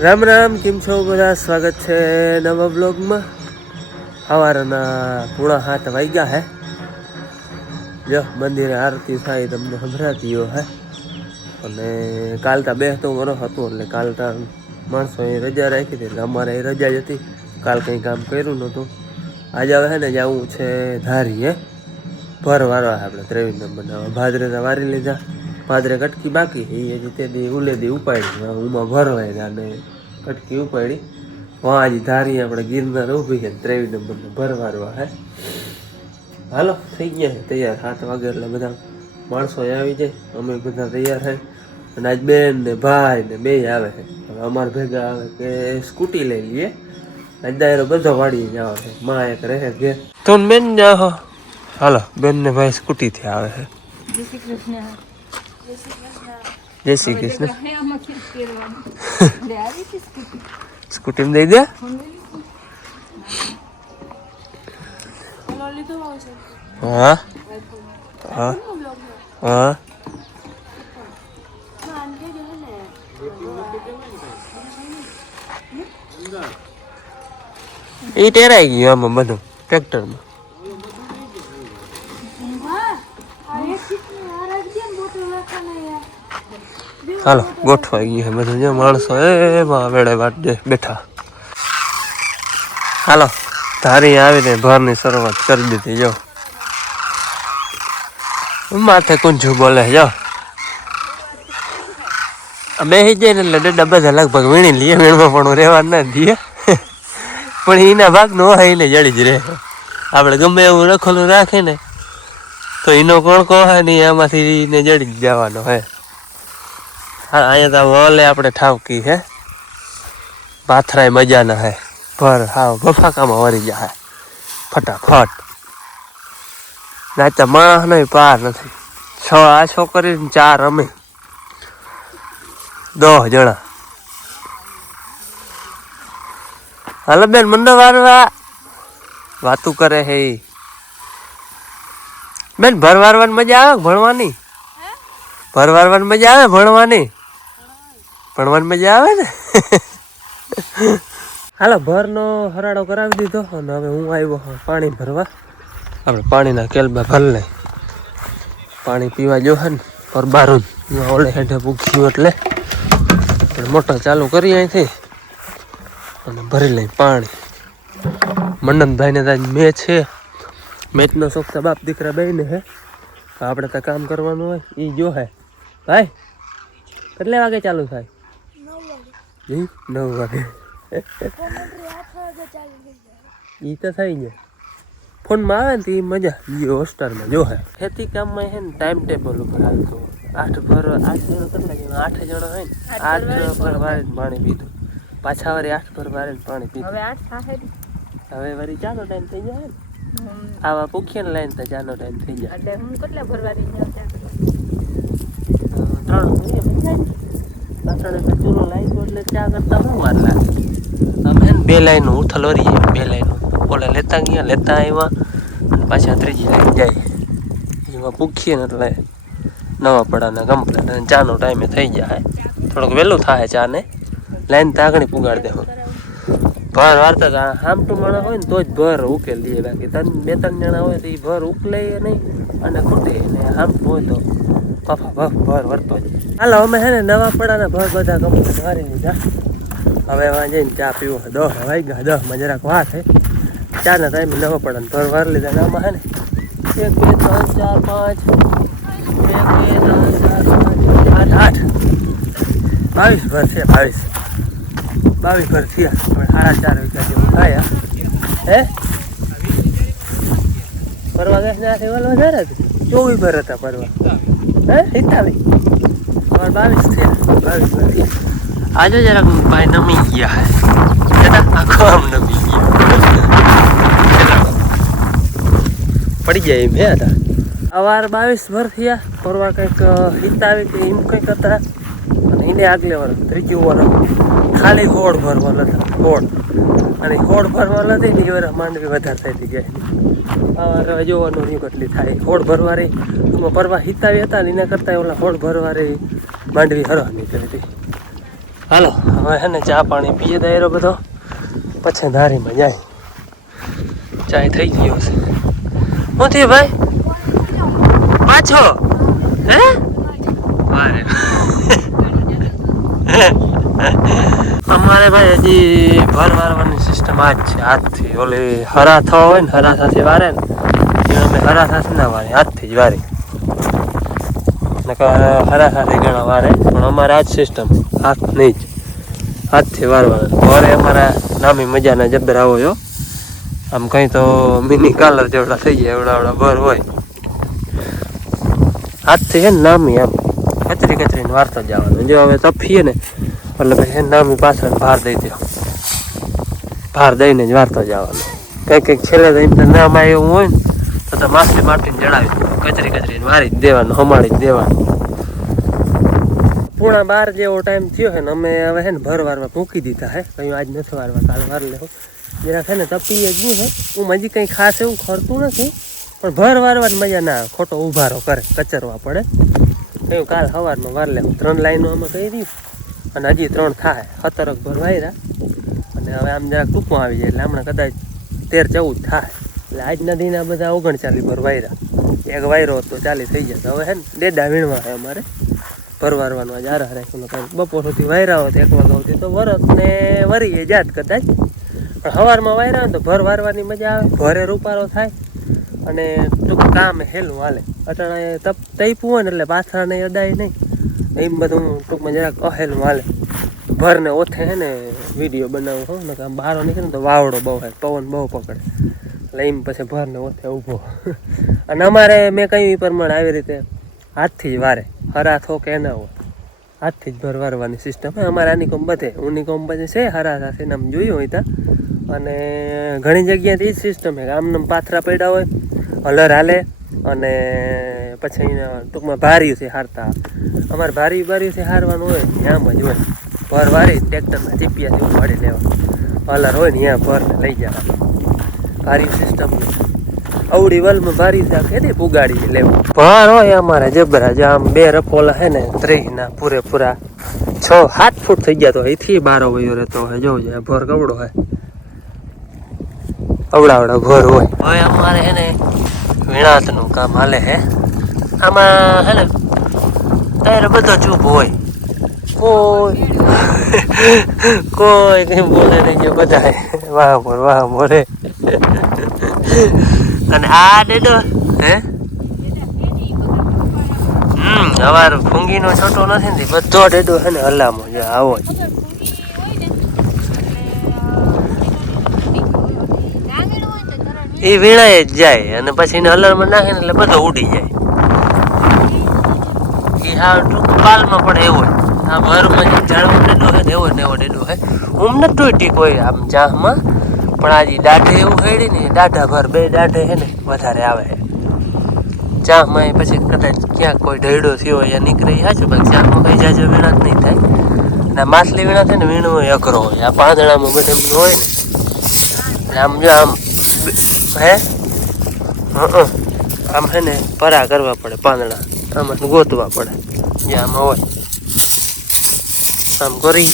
રામ રામ, કેમ છો બધા? સ્વાગત છે નવા બ્લોગમાં. સવારના 6:30 વાગ્યા હે. જો મંદિરે આરતી થાય તમને સંભળાતી હે. અને કાલ તા બેસતો વરસ હતું એટલે કાલ તા માણસો એ રજા રાખી હતી એટલે અમારે એ રજા જ હતી. કાલ કંઈ કામ કર્યું નહોતું. આજે હવે હે ને જવું છે ધારી. ભર વારવા આપણે 23 નંબરના ભાદરે વારી લીધા. ભાદરે કટકી બાકી એ હજી તે દી ઉલેદી ઉપાડી ઉમાં ભરવાય અને કટકી ઉપાડી વાજી ધારી આપણે ગિરનાર ઊભી છે 23 નંબરના ભરવારવા હે. હાલો થઈ ગયા છે તૈયાર. 7 વાગે એટલે બધા માણસો આવી જાય. અમે બધા તૈયાર થાય અને આજ બેન ને ભાઈ ને બે આવે છે. હવે અમારે ભેગા આવે કે સ્કૂટી લઈ લઈએ. આજ દાયરો બધો વાળી જવા છે. માં એક રહે ઘેર તો બેન જાઓ. હાલો બેન ને ભાઈ સ્કૂટી થી આવે છે. જય શ્રી કૃષ્ણ. જય શ્રી કૃષ્ણ. સ્કૂટી દઈ દે. હા હા હા એ ટેરાઈ ગયું આમાં બધું ટ્રેક્ટરમાં. હાલો ગોઠવાઈ ગયું બધું. જો માણસો એમાં વેળે વાટ બેઠા. હાલો ધારી આવીને ભારની શરૂઆત કરી દીધી. જો માથે કુંજું બોલે. જો બેસી જાય ને એટલે ડડા બધા લગભગ વીણી લઈએ. વીણમાં પણ રહેવા ના દઈએ પણ એના ભાગ નો હોય એને જડી જ રહે. આપણે ગમે એવું રખોલું રાખે ને તો એનો કોણ કહે ને આમાંથી ને જડી જ જવાનો હે. હા અહીંયા તો વલે આપણે ઠાવકી હે. પાથરાય મજાના હે. ભર હાવ ગફાકામાં વરી જાય ફટાફટ. નાચતા માણસ નહીં પાર નથી. 6 આ છોકરી 4 અમે 10 જણા. હાલો બેન મંડો વારવા વાતું કરે હે બેન. ભરવારવાની મજા આવે ભણવાની? ભરવારવાની મજા આવે ભણવાની? ભણવાની મજા આવે ને. હાલો ભરનો હરાડો કરાવી દીધો અને હવે હું આવ્યો પાણી ભરવા. આપણે પાણીના કેલબા ભર લઈ. પાણી પીવા જો હે ને પરબારું ઓલે હેઠે પૂછ્યું એટલે આપણે મોટર ચાલુ કરી અહીંથી અને ભરી લઈ પાણી. મંડનભાઈને તો મેચ છે. મેચનો શોખ તો બાપ દીકરા બેને હે. આપણે તો કામ કરવાનું હોય એ જો હે. ભાઈ કેટલા વાગે ચાલુ થાય? 9 વાગે. ઈ તો થઈ જાય. ફોનમાં આવે ને તો એ મજા જીઓ હોસ્ટારમાં જો હે. ખેતી કામમાં હે ને ટાઈમ ટેબલ ઉપર હાલતું. 8 જણા કેટલા 8 જણા હોય ને 8 ભર વારે પાણી પીધું. પાછા વારી 8 ભર વારે પાણી પીધું. હવે 8 થાય. હવે વળી ચાનો ટાઈમ થઈ જાય ને. આવા પૂખ્યાને લાઈન તો ચાનો ટાઈમ થઈ જાય. એટલે હું કેટલા ભરવાની ચૂલો લાઈન એટલે ચા કરતા હું વાર લાગે. અમે ને 2 લાઈનો ઉથલ વરીએ. 2 લાઈનો ઓલા લેતા ગયા લેતા આવ્યા અને પાછા ત્રીજી લાઈન જાય. એમાં પૂખીએ ને એટલે નવા પડાના કમ્પ્લેટ અને ચાનો ટાઈમે થઈ જાય. થોડુંક વહેલું થાય ચાને. લાઈન તો આગળ પુગાડી દેવું. ભર વારતા હામટું માણસ હોય ને તો જ ભર ઉકેલ દઈએ. બાકી 2-3 જણા હોય તો એ ભર ઉકલે નહીં અને ખૂટે ને. હામટું હોય તો પફા ભર વરતો જ. હાલો અમે હે ને નવા પડાના ભર બધા કમ્પ્લેટ વારી લીધા. હવે એમાં જઈને ચા પીવો. 10 વાગ્યા. 10માં જરાક વાત હે. ચાના ટાઈમે નવા પડાને ભર વાર લીધા. આમાં હે ને 1 2 3 4 5 1 2 3 4 5 8 22 ભર છે. 22 ભર થયા. હવે 4.5 વાગ્યા જેવું થાય. હે પરવા ગેસ ના સેવલ વધારે હતી. 24 ભર હતા પરવા. હે હિતાવી 22 થયા. 22 ભર થયા. આજે જરાક ભાઈ નમી ગયા હે. આખો આમ નમી ગયા પડી જાય એમ હે હતા. અવાર 22 ભર થયા. પરવા કંઈક હિતાવી કે એમ કંઈક હતા અને એને આગલે વાર ત્રીજી વાર ખાલી હોડ ભરવા હતા. હોડ અને હોડ ભરવા નથી ને એ વાર માંડવી વધારે થઈ જાય. આ જોવાનું નહીં કેટલી થાય. હોડ ભરવારી એમાં પરવા હિતાવી હતા ને એના કરતાં ઓલા હોડ ભરવારી માંડવી હરવાની કરી હતી. હાલો હવે હે ને ચા પાણી પીએ દાયરો બધો પછી ધારીમાં જાય. ચાય થઈ ગયો છે. શું થયું ભાઈ? પાછો હે વારે અમારે ભાઈ હજી ભર વારવાની સિસ્ટમ આ જ છે. હાથથી ઓલી હરાથા હોય ને હરાથાથી વારે ને એ અમે હરાથાથી ના વારે, હાથથી જ વારી. હરાથાથી ઘણા વારે પણ અમારે આ જ સિસ્ટમ, હાથ નહીં જ, હાથથી વારવાના. ઘરે અમારા નામી મજાના જબ્બર આવો છો. આમ કંઈ તો મિની કાલર જેવડા થઈ જાય એવડા ભર હોય. હાથથી છે ને નામી આમ કચરીને વારતા જવાનું. જો હવે તપીએ ને એટલે પછી નામી પાછળ ભાર દઈ દો, ભાર દઈને જ વારતા જવાનું. કંઈક છેલ્લે તો નામાં એવું હોય ને તો માસી માટીને જણાવી કચરીને વારી જ દેવાનું, હમાડી જ દેવાનું. 12:30 જેવો ટાઈમ થયો છે ને અમે હવે છે ને ભર વારમાં મૂકી દીધા હે. કંઈ આજ નથી વારવા, કાલે વાર લેવું જરા છે ને તપીએ જ નહીં હે. હું હજી કંઈ ખાસ એવું ખરતું નથી પણ ભર વારવાની મજા ના આવે, ખોટો ઉભારો કરે, કચરવા પડે. કયું કાલ સવારમાં વાર લેવું. 3 લાઈનો અમે કહી દઉં અને હજી 3 થાય. 17 ભર વાર્યા અને હવે આમ જરાક ટૂંકમાં આવી જાય એટલે હમણાં કદાચ 13-14 થાય. એટલે આજના દિના બધા 39 ભર વાર્યા. એક વાયરો તો 40 થઈ જાય. હવે છે ને ડેડા વીણવા છે અમારે ભર વારવાનું. આજ આરા રાખ્યું કાંઈ બપોર સુધી વાયરા હોત 1 વાગ્યા સુધી તો વરત ને વરીએ જાત કદાચ. પણ સવારમાં વાયરા હોય તો ભર વારવાની મજા આવે, ભરે રૂપારો થાય અને ટૂંક કામ હેલું હાલે. અટાણા તપવું હોય ને એટલે પાથરાને અડાય નહીં, એમ બધું ટૂંકમાં જરાક અહેલું હાલે. ભરને ઓથે હે ને વિડીયો બનાવું હોઉં ને આમ બહાર નીકળે ને તો વાવડો બહુ હોય, પવન બહુ પકડે એટલે એમ પછી ભરને ઓથે ઊભો. અને અમારે મેં કહ્યું એ પ્રમાણે આવી રીતે હાથથી જ વારે, હરાથો કે ના હોય, હાથથી જ ભર વારવાની સિસ્ટમ હોય અમારે. આની કોમ બધે ઊની કોમ પછી છે હરાથાથી આમ જોયું હોય ત્યાં. અને ઘણી જગ્યાએ એ જ સિસ્ટમ છે કે આમને પાથરા પડ્યા હોય, હલર હાલે અને પછી ટૂંકમાં ભારીઓથી હારતા. અમારે ભારીઓથી હારવાનું હોય આમ જ હોય. ભર વારી ટ્રેક્ટરમાં ચીપિયાથી ઉપાડી લેવા, હલર હોય ને ત્યાં ભરને લઈ જવા. ભારી સિસ્ટમ અવડી વલમાં ભારી કેદી પુગાડી લેવું. ભર હોય અમારે જબરા જો આમ 2 રફોલા હે ને 3 ના પૂરેપૂરા 6-7 ફૂટ થઈ ગયા. તો અહીંથી 12 વયો રહેતો હોય. જોવું જાય ભર કવડો હોય, અવડા ભર હોય. હવે અમારે હે ને વિણાતનું કામ હાલે હે. આમાં હે ને તારે બધો ચૂપ હોય, કોઈ કઈ બોલે નહીં. ગયો બધા વાહ મોરે. અને આ ડેડો હે અમારો ફૂંગીનો છોટો નથી ને બધો ડેડો હે ને હલામો જ આવો જ. એ વીણાય જ જાય અને પછી એને હલરમાં નાખે ને એટલે બધો ઉડી જાય. એ હા પાલમાં પણ એવો જ. આ ભરમાં જાણવો ડેડો હે ને એવો ડેડો હે. હું નથી તૂટી કોઈ આમ ચાહમાં પણ આજે દાઢે એવું હેડી ને દાઢા ભર 2 દાઢે હે ને વધારે આવે છે ચાહમાં. એ પછી કદાચ ક્યાંક કોઈ ઢેડો થયો હોય નીકળે એ હાચું, બાકી ચાહમાં કઈ જાજો વીણા જ નહીં થાય. અને માછલી વીણા થાય ને વીણવો અઘરો હોય. આ પાંદડામાં બધે હોય ને આમ જો આમ હે આમ હે ને પરા કરવા પડે પાંદડા, આમાં ગોતવા પડે જે આમાં હોય. આમ કરી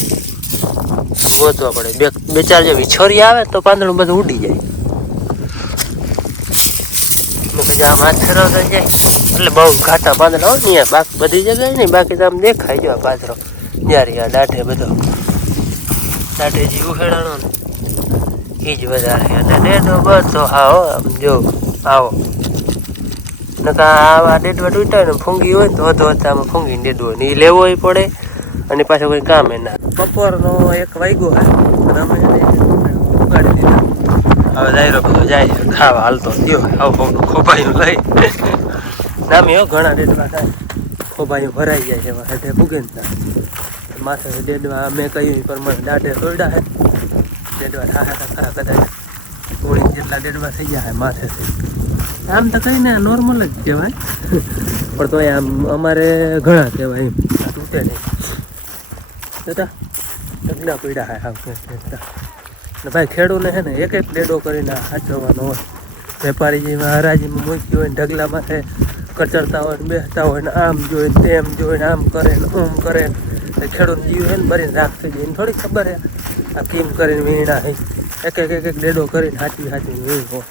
આમ ગોતવા પડે. 2-4 જે વિછોરી આવે તો પાંદડું બધું ઉડી જાય. પછી આમ હાથ ફેરવતા જાય એટલે બહુ ઘાટા પાંદડા હોય ને બાકી બધી જગ્યાએ નહીં, બાકી તો આમ દેખાય જો આ પાથરો જ્યારે આ દાઢે બધો દાઢે જે ઉહેડાણો ને એ જ વધારે. અને ડેડો બધો હા આમ જો આવો નકા આવા ડેડવા તૂટા હોય ને ફૂંગી હોય ને તો વધુ આમાં ફૂંગીને ડેડવું હોય ને એ લેવો પડે અને પાછું કોઈ કામ એ ના. બપોરનો 1 વાગ્યો હે અને અમે ઉગાડી દીધા. હવે દાયરો બધો જાય છે ખાવા હાલતો થયો. આવું ખોભાઈનું લઈ નામી ઘણા ડેડવા થાય, ખોભાઈઓ ભરાઈ જાય છે હેઠે પૂગે ને માથે ડેડવા મેં કહ્યું એ પ્રમાણે દાઢે તોડ્યા હે. ડેડવા થાય ખરા કદાચ 20 જેટલા ડેડવા થઈ ગયા હે માથેથી. આમ તો કઈ ને નોર્મલ જ કહેવાય પણ તો આમ અમારે ઘણા કહેવાય એમ તૂટે નહીં. ડગલા પીડા હે ને ભાઈ ખેડૂને હે ને એક ડેડો કરીને સાચવવાનો હોય. વેપારી જેમાં હરાજીમાં મૂકી હોય ને ઢગલા માથે ચક્કર ચડતા હોય ને બેસતા હોય ને આમ જોઈને તેમ જોઈને આમ કરે ને ઓમ કરે ને ખેડૂત જીવ છે ને ભરીને રાખ થઈ જાય એને થોડી ખબર હે આ કેમ કરીને વીણા હે એક ડેડો કરીને હાચી વીણ હોય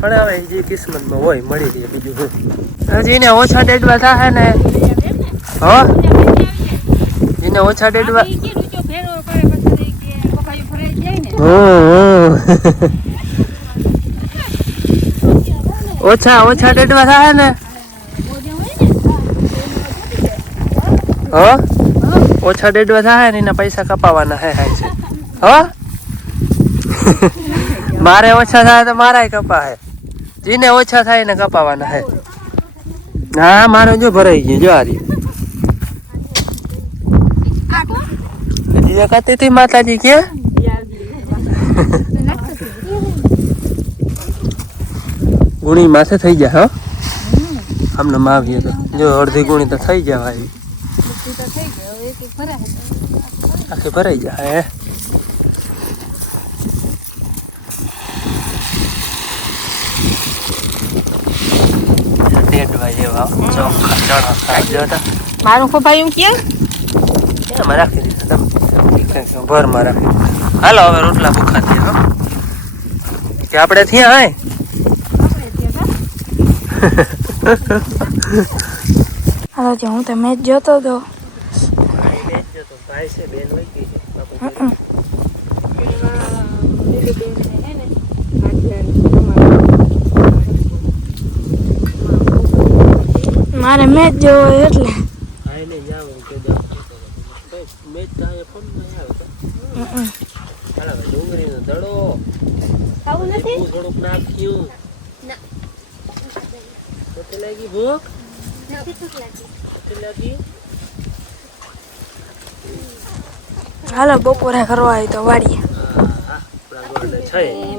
પણ હવે જે કિસ્મતમાં હોય મળી રહે બીજું શું હજી ને ઓછા ડેડવા થાય ને હો એને ઓછા ડેડવા ઓછા ડેડવા થાય ને ઓછા ડેડવા થાય ને એના પૈસા કપાવાના હે છે મારે ઓછા થાય તો મારાય કપા હે જેને ઓછા થાય ને કપાવાના હે હા મારે જો ભરાઈ ગયું જો આરી હજી કહેતી હતી માતાજી કે ગુણી માથે થઈ જાય હા અમને માવીએ તો જો અડધી ગુણી તો થઈ જાય ભાઈ આખી ભરાઈ જાય હે મારું ખોપાયું ક્યાં એમાં રાખી દીધા ભરમાં રાખી દીધા હાલો હવે રોટલા ભૂખા થયા કે આપણે થયા હાય હાલો જો હું તો મેચ જોતો હતો ભાઈ છે બેન હોય કે મારે મેચ જોવો એટલે મેચ થાય ફોન નહીં આવે હાલો ડુંગળીનો દડો ખાવું નથી થોડુંક નાખ્યું લાગી ભૂખ લાગી હાલો બપોરે કરવા આવી તો વાડીએ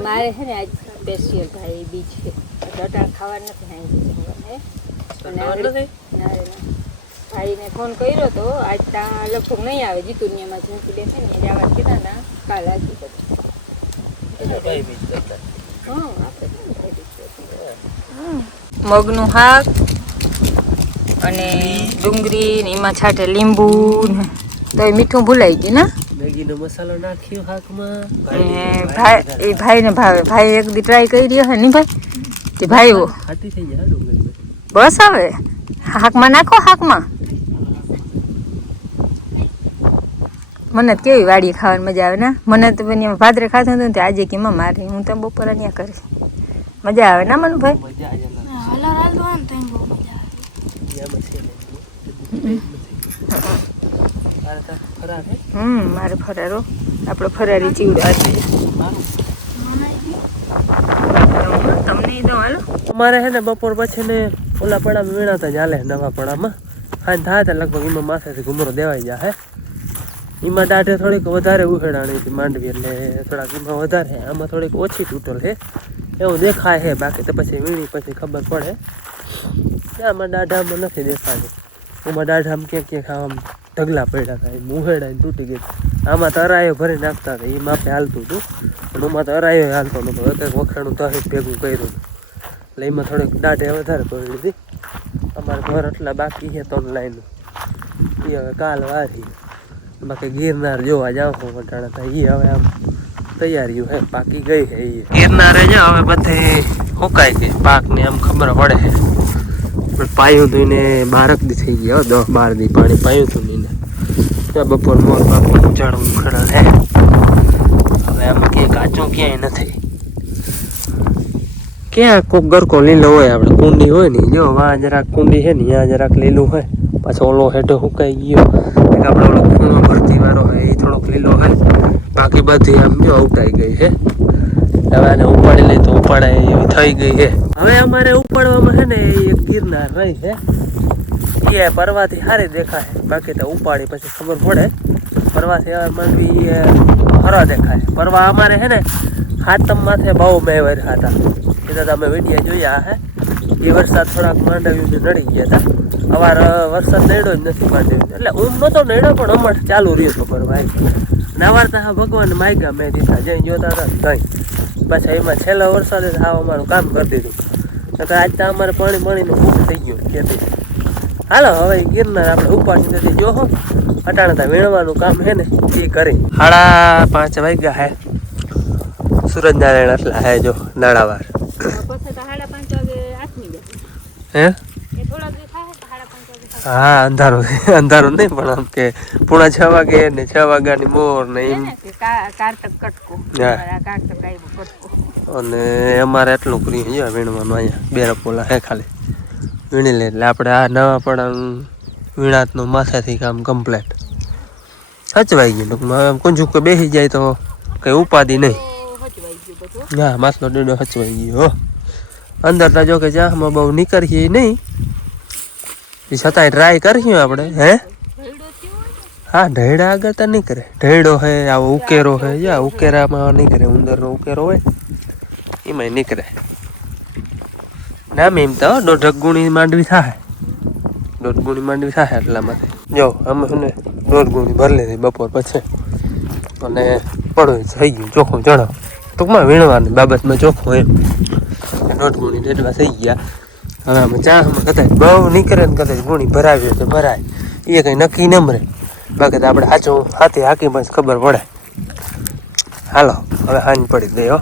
મારે છે ને આજ સ્પેશિયલ ભાઈ બીજ છે ડટા ખાવા નથી ભાઈને ફોન કર્યો તો આજ ત્યાં લગભગ નહીં આવે જીતુનિયામાં ઝૂંકી દે છે ને જવા કીધા હતા કાલ આવી મગનું શાક અને ડુંગળી ને એમાં છાંટે લીંબુ ને તો એ મીઠું ભૂલાઈ ગયું ને મેગીનો મસાલો નાખ્યો શાકમાં ભાઈ ને ભાવે ભાઈ એક દી ટ્રાય કરી રહ્યો હે ને ભાઈ તે ભાઈ ખાટી થઈ જાય ડુંગળી બસ હવે શાકમાં નાખો શાકમાં મને તો કેવી વાડી ખાવાની મજા આવે ને મને તો બની ભાદરે ખાતું હતું ને આજે કેમાં મારી હું તો બપોરે ત્યાં કરીશ મજા આવે ના મનુભાઈ મજા આવે મારે ફરારો આપણો ફરારી ચીવડો તમને દો હાલો અમારે હે ને બપોર પછી ને ઓલા પડામાં વીણાતા ચાલે નવા પડામાં ખાઈને થાય તો લગભગ એમાં માથેથી ઘુમરો દેવાઈ જાય એમાં દાઢે થોડીક વધારે ઉહેડાણી હતી માંડવી એટલે થોડાક એમાં વધારે આમાં થોડીક ઓછી તૂટલ છે એવું દેખાય છે બાકી તો પછી વીણી પછી ખબર પડે આમાં દાઢામાં નથી દેખાતું એમાં દાઢામાં ક્યાંક આમ ઢગલા પડ્યા હતા ઉહેડાઈને તૂટી ગઈ આમાં તો અરાયો ભરી નાખતા હતા એ માપે હાલતું હતું પણ એમાં તો અરાયો હાલતો નહોતો એક એક વખાણું તો ભેગું કર્યું એટલે એમાં થોડીક દાઢે વધારે પડી હતી અમારે ઘર એટલા બાકી છે 3 લાઈન એ હવે કાલ વારી બાકી ગિરનાર જોવા જાવ વટાણા હતા એ હવે આમ તૈયારીઓ હે પાકી ગઈ છે એ ગિરનારે જ હવે બધે સુકાઈ ગઈ પાકને આમ ખબર પડે છે પાયું તું ને 12 દી થઈ ગયા 10-12 દી પાણી પાયું તું ને ત્યાં બપોર મોર બાપુ ઝાડવું ખડા હે હવે આમાં ક્યાંય કાચું ક્યાંય નથી ક્યાં કોક ગરકો લીલો હોય આપણે કુંડી હોય ને જો વા જરાક કુંડી છે ને ત્યાં જરાક લીલું હોય પાછો ઓલો હેઠો સુકાઈ ગયો એક આપણે ઓલો ખૂણો ભરતી વાળો હોય એ થોડોક લીલો હોય બાકી બધી આમ જો ઉટાઈ ગઈ છે હવે આને ઉપાડી લઈ તો ઉપાડાય એવી થઈ ગઈ છે હવે અમારે ઉપાડવામાં છે ને એક ગિરનાર રહી છે એ પરવાથી સારી દેખાય બાકી તો ઉપાડી પછી ખબર પડે પરવાથી હવે માંડવી હરા દેખાય પરવા અમારે છે ને હાતમ માથે બહુ મેં હતા એ તો તમે વિડીયો જોયા હે એ વરસાદ થોડાક માંડવી નડી ગયા હતા અવાર વરસાદ નડ્યો જ નથી માંડવી એટલે ઊંઘ નહોતો નડ્યો પણ અમારે ચાલુ રહ્યો ખબર ભાઈ નવારતા હા ભગવાન માગ્યા મેં દીધા જઈ જોતા હતા કઈ પાછા એમાં છેલ્લો વરસાદે હા અમારું કામ કરી દીધું આજ તો અમારે પાણીનું ભૂખ થઈ ગયું ખેતી. હાલો હવે ગિરનાર આપણે ઉપાડી નથી જોહો. અટાણા વીણવાનું કામ છે ને એ કરી 5:30 વાગ્યા હે. સૂરજનારાયણ એટલા હે જો નાળાવાર હે. હા અંધારું અંધારું નહીં પણ આમ કે 5:30 વાગે ને 6 વાગ્યાની મોર ને એમ. અને અમારે એટલું કરીએ જો વીણવાનું અહીંયા 2 રપોલા હે ખાલી વીણી લે એટલે આપણે આ નવા પણ વીણાતનું માથાથી કામ કમ્પ્લેટ સચવાઈ ગયું. ટૂંકમાં કુંજુક બેસી જાય તો કંઈ ઉપાધિ નહીં. હા માથનો ડેડો સચવાઈ ગયો હો. અંદર તો જો કે ચામાં બહુ નીકળીએ નહીં એ છતાંય ટ્રાય કરીએ આપણે હે. હા ઢેડા આગળ તો નહીં કરે. ઢેડો હે આવો ઉકેરો હે યા ઉકેરામાં નહીં કરે. ઉંદરનો ઉકેરો હોય એમાંય નીકળે. ના એમ તો 1.5 ગુણી માંડવી થાય. 1.5 ગુણી માંડવી થાય એટલામાંથી જો અમે ને 1.5 ગુણી ભરી લીધી બપોર પછી અને પડું થઈ ગયું ચોખ્ખું જણાવ. ટૂંકમાં વીણવાની બાબતમાં ચોખ્ખું એમ 1.5 ગુણી ડેડવા થઈ ગયા. હવે અમે ચામાં કદાચ બહુ નીકળે ને કદાચ ગુણી ભરાવીએ તો ભરાય એ કંઈ નક્કી ન મળે. બાકી તો આપણે સાચું હાથી હાકી બસ ખબર પડે. હાલો હવે હાંજ પડી ગઈ હો.